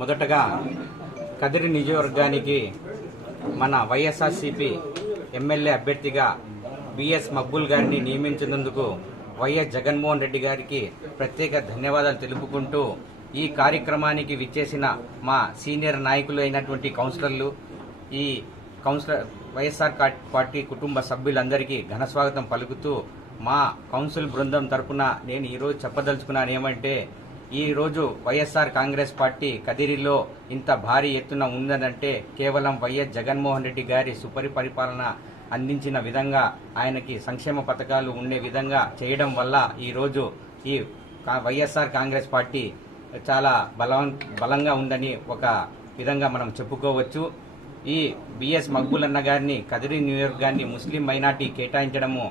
మొదటగా కదిరి నియోజకవర్గానికి మన వైఎస్ఆర్సీపీ ఎమ్మెల్యే అభ్యర్థిగా బిఎస్ మక్బుల్ గారిని నియమించినందుకు వైఎస్ జగన్మోహన్ రెడ్డి గారికి ప్రత్యేక ధన్యవాదాలు తెలుపుకుంటూ ఈ కార్యక్రమానికి విచ్చేసిన మా సీనియర్ నాయకులు అయినటువంటి కౌన్సిలర్లు ఈ కౌన్సిలర్ వైఎస్ఆర్ పార్టీ కుటుంబ సభ్యులందరికీ ఘన స్వాగతం పలుకుతూ మా కౌన్సిల్ బృందం తరపున నేను ఈరోజు చెప్పదలుచుకున్నాను ఏమంటే ఈరోజు వైఎస్ఆర్ కాంగ్రెస్ పార్టీ కదిరిలో ఇంత భారీ ఎత్తున ఉందనంటే కేవలం వైఎస్ జగన్మోహన్ రెడ్డి గారి సుపరి పరిపాలన అందించిన విధంగా ఆయనకి సంక్షేమ పథకాలు ఉండే విధంగా చేయడం వల్ల ఈరోజు ఈ వైఎస్ఆర్ కాంగ్రెస్ పార్టీ చాలా బలం బలంగా ఉందని ఒక విధంగా మనం చెప్పుకోవచ్చు. ఈ బిఎస్ మక్బులన్న గారిని కదిరి నియోజకవర్గాన్ని ముస్లిం మైనార్టీ కేటాయించడము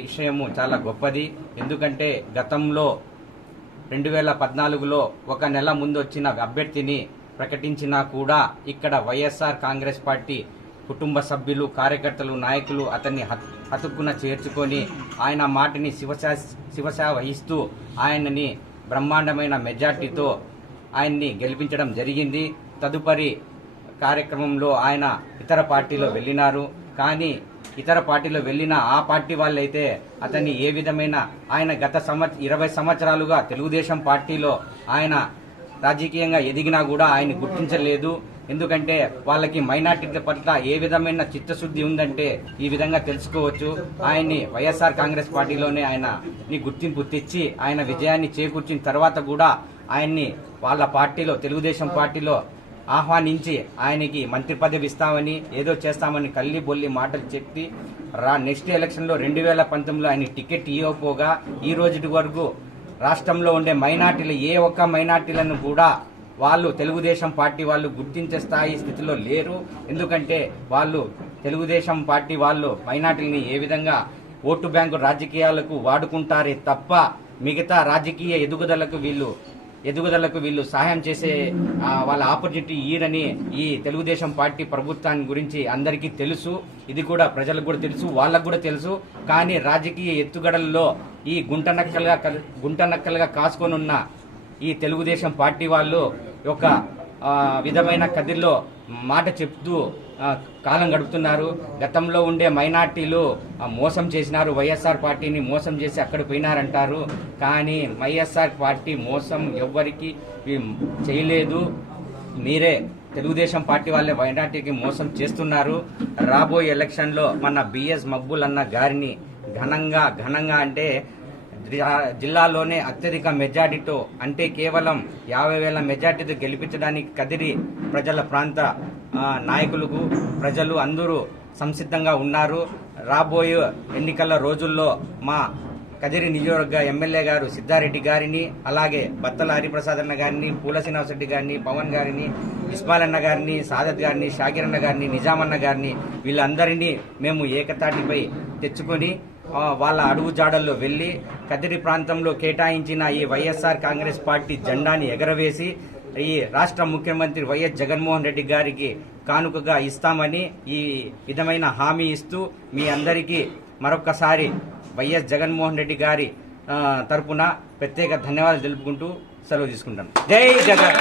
విషయము చాలా గొప్పది. ఎందుకంటే గతంలో రెండు వేల పద్నాలుగులో ఒక నెల ముందు వచ్చిన అభ్యర్థిని ప్రకటించినా కూడా ఇక్కడ వైఎస్ఆర్ కాంగ్రెస్ పార్టీ కుటుంబ సభ్యులు కార్యకర్తలు నాయకులు అతన్ని హతుక్కున చేర్చుకొని ఆయన మాటిని శివశా శివసా వహిస్తూ ఆయనని బ్రహ్మాండమైన మెజార్టీతో ఆయన్ని గెలిపించడం జరిగింది. తదుపరి కార్యక్రమంలో ఆయన ఇతర పార్టీలో వెళ్ళినారు. కానీ ఇతర పార్టీలో వెళ్ళిన ఆ పార్టీ వాళ్ళైతే అతన్ని ఏ విధమైన ఆయన గత సంవత్స ఇరవై సంవత్సరాలుగా తెలుగుదేశం పార్టీలో ఆయన రాజకీయంగా ఎదిగినా కూడా ఆయన గుర్తించలేదు. ఎందుకంటే వాళ్ళకి మైనార్టీల పట్ల ఏ విధమైన చిత్తశుద్ధి ఉందంటే ఈ విధంగా తెలుసుకోవచ్చు. ఆయన్ని వైఎస్ఆర్ కాంగ్రెస్ పార్టీలోనే ఆయన ని గుర్తింపు తెచ్చి ఆయన విజయాన్ని చేకూర్చిన తర్వాత కూడా ఆయన్ని వాళ్ళ పార్టీలో తెలుగుదేశం పార్టీలో ఆహ్వానించి ఆయనకి మంత్రి పదవి ఇస్తామని ఏదో చేస్తామని కల్లి బొల్లి మాటలు చెప్పి రా నెక్స్ట్ ఎలక్షన్లో రెండు వేల పంతొమ్మిదిలో ఆయన టికెట్ ఇవ్వకపోగా ఈ రోజు వరకు రాష్ట్రంలో ఉండే మైనార్టీలు ఏ ఒక్క మైనార్టీలను కూడా వాళ్ళు తెలుగుదేశం పార్టీ వాళ్ళు గుర్తించే స్థాయి స్థితిలో లేరు. ఎందుకంటే వాళ్ళు తెలుగుదేశం పార్టీ వాళ్ళు మైనార్టీలని ఏ విధంగా ఓటు బ్యాంకు రాజకీయాలకు వాడుకుంటారే తప్ప మిగతా రాజకీయ ఎదుగుదలకు వీళ్ళు ఎదుగుదలకు వీళ్ళు సహాయం చేసే వాళ్ళ ఆపర్చునిటీ ఈడని ఈ తెలుగుదేశం పార్టీ ప్రభుత్వాన్ని గురించి అందరికీ తెలుసు. ఇది కూడా ప్రజలకు కూడా తెలుసు వాళ్ళకు కూడా తెలుసు. కానీ రాజకీయ ఎత్తుగడల్లో ఈ గుంట నక్కలుగా కల్- గుంట నక్కలుగా కాసుకొని ఉన్న ఈ తెలుగుదేశం పార్టీ వాళ్ళు ఒక విధమైన కదిల్లో మాట చెప్తూ కాలం గడుపుతున్నారు. గతంలో ఉండే మైనార్టీలు మోసం చేసినారు. వైఎస్ఆర్ పార్టీని మోసం చేసి అక్కడ పోయినారంటారు. కానీ వైఎస్ఆర్ పార్టీ మోసం ఎవ్వరికి చేయలేదు. మీరే తెలుగుదేశం పార్టీ వాళ్ళే మైనార్టీకి మోసం చేస్తున్నారు. రాబోయే ఎలక్షన్లో మన బిఎస్ మక్బుల్ అన్న గారిని ఘనంగా ఘనంగా అంటే జిల్లాలోనే అత్యధిక మెజార్టీతో అంటే కేవలం యాభై వేల మెజార్టీతో గెలిపించడానికి కదిరి ప్రజల ప్రాంత నాయకులకు ప్రజలు అందరూ సంసిద్ధంగా ఉన్నారు. రాబోయే ఎన్నికల రోజుల్లో మా కదిరి నియోజకవర్గ ఎమ్మెల్యే గారు సిద్ధారెడ్డి గారిని అలాగే బత్తల హరిప్రసాద్ అన్న గారిని పూల శ్రీనివాసరెడ్డి గారిని పవన్ గారిని ఇస్మాల్ అన్న గారిని సాదత్ గారిని షాకిర్ అన్న గారిని నిజామన్న గారిని వీళ్ళందరినీ మేము ఏకతాటిపై తెచ్చుకొని వాళ్ళ అడుగు జాడల్లో వెళ్ళి కదిరి ప్రాంతంలో కేటాయించిన ఈ వైఎస్ఆర్ కాంగ్రెస్ పార్టీ జెండాని ఎగరవేసి ఈ రాష్ట్ర ముఖ్యమంత్రి వైఎస్ జగన్మోహన్ రెడ్డి గారికి కానుకగా ఇస్తామని ఈ విధమైన హామీ ఇస్తూ మీ అందరికీ మరొకసారి వైఎస్ జగన్మోహన్ రెడ్డి గారి తరపున ప్రత్యేక ధన్యవాదాలు తెలుపుకుంటూ సెలవు తీసుకుంటాను. జై జగన్!